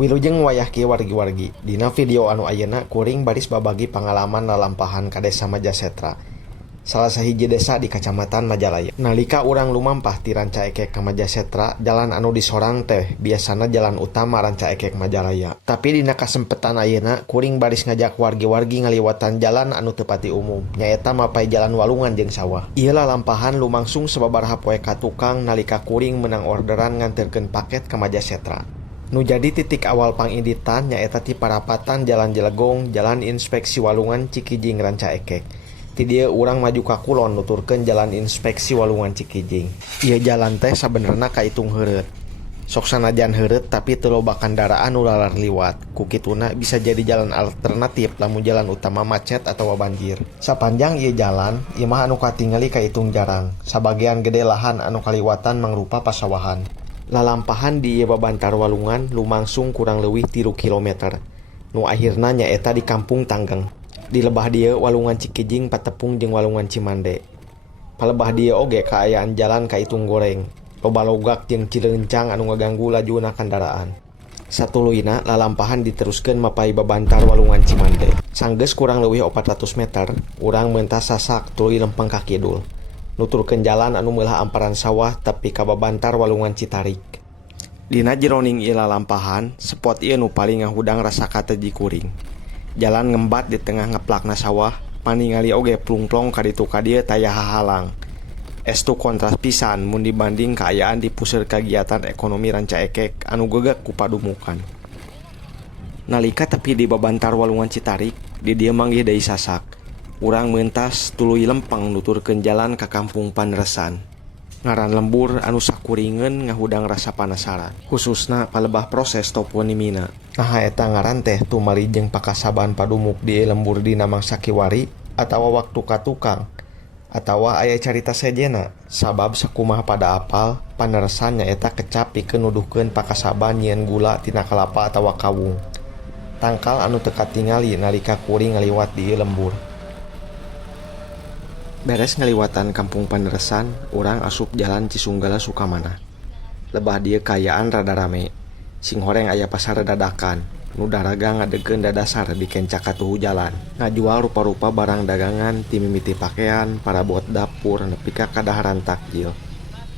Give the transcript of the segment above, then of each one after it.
Wilujeng wayah kieu wargi-wargi. Dina video anu ayeuna kuring baris babagi pangalaman lalampahan ka Desa Majasetra, salah sahiji desa di Kacamatan Majalaya. Nalika urang lumampah ti Ranca Ekek ka Majasetra, jalan anu disorang teh biasana jalan utama Ranca Ekek Majalaya. Tapi dina kasempetan ayeuna kuring baris ngajak wargi-wargi ngaliwatan jalan anu teu pati umum, nyaeta mapai jalan walungan jeung sawah. Ieu lalampahan lumangsung sababaraha poe ka tukang nalika kuring meunang orderan nganterkeun paket ka Majasetra. Nu jadi titik awal pangiditan nyaeta ti parapatan Jalan Jelegong, Jalan Inspeksi Walungan Cikijing Ranca Ekek. Ti dieu urang maju ka kulon nuturkeun Jalan Inspeksi Walungan Cikijing. Ieu jalan teh sabenerna kaitung heureut. Sok sanajan heureut tapi teu loba kendaraan nu lalar liwat. Ku kituna bisa jadi jalan alternatif lamun jalan utama macet atawa banjir. Sapanjang ieu jalan, ieu mah anu katingali kaitung jarang. Sabagean gede lahan anu kaliwatan mangrupa pasawahan. Lalampahan di ieu babantar walungan lumangsung kurang leuwih 3 kilometer. Nu akhirna nyaeta di Kampung Tanggeng. Di lebah dieu Walungan Cikijing patepung jeung Walungan Cimande. Palebah dieu oge kaayaan jalan kaitung goreng. Loba logak jeung cileuncang anu ngaganggu lajuna kendaraan. Satuluyna lalampahan diteruskeun mapai babantar Walungan Cimande. Sanggeus kurang leuwih 400 meter, urang meuntas sasak tuluy lempeng ka kidul. Nuturkeun jalan anu meulah amparan sawah tapi ka babantar Walungan Citarik. Dina jeroning ieu lalampahan, spot ieu nu paling ngahudang rasa kateji kuring. Jalan ngembat di tengah ngeplakna sawah, paningali oge plungplong ka ditu ka dieu taya hahalang. Estu kontras pisan mun dibanding kaayaan di puseur kagiatan ekonomi Ranca Ekek anu geugek ku padumukan. Nalika tepi di babantar Walungan Citarik, di dieu manggih deui sasak. Urang meuntas tuluy lempeng nuturkeun jalan ka Kampung Paneresan. Ngaran lembur anu sakuringeun ngahudang rasa penasaran, khususna palebah proses toponimina. Nah eta ngaran teh tumali jeung pakasaban padumuk di lembur dina mangsa kiwari atawa waktu ka tukang atawa aya carita sejena. Sabab sakumaha pada apal, Paneresan nyaeta kecap pikeun nuduhkeun pakasaban nyieun gula tina kalapa atawa kawung. Tangkal anu teu katingali nalika kuring ngaliwat di lembur. Beres ngaliwatan Kampung Paneresan, urang asup jalan Cisunggala Sukamana. Lebah dieu kaayaan rada rame. Sing horeng aya pasar dadakan. Nu daraga ngadegeun dadasar di kencak katuhu jalan. Ngajual rupa-rupa barang dagangan, ti mimiti pakaian, parabot dapur, nepi ka kadaharan takjil.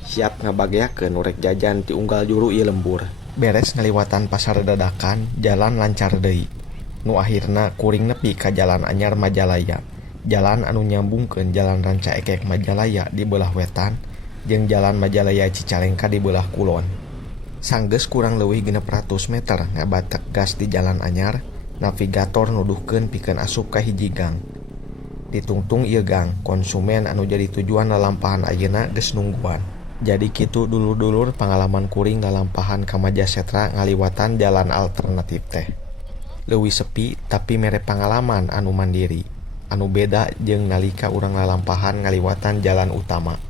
Siap ngabageakeun urek jajan ti unggal juru ieu lembur. Beres ngaliwatan pasar dadakan, jalan lancar deui. Nu akhirna kuring nepi ka Jalan Anyar Majalaya. Jalan anu nyambungkeun Jalan Ranca Ekek Majalaya di beulah wetan jeung Jalan Majalaya Cicalengka di beulah kulon. Sanggeus kurang leuwih 600 meter ngabatek gas di Jalan Anyar, navigator nuduhkeun pikeun asup ka hiji gang. Ditungtung ieu gang, konsumen anu jadi tujuan lalampahan ayeuna geus nungguan. Jadi kitu dulur-dulur pangalaman kuring lalampahan ka Majasetra ngaliwatan jalan alternatif teh. Leuwih sepi tapi mere pangalaman anu mandiri. Anu beda jeung nalika urang lalampahan ngaliwatan jalan utama.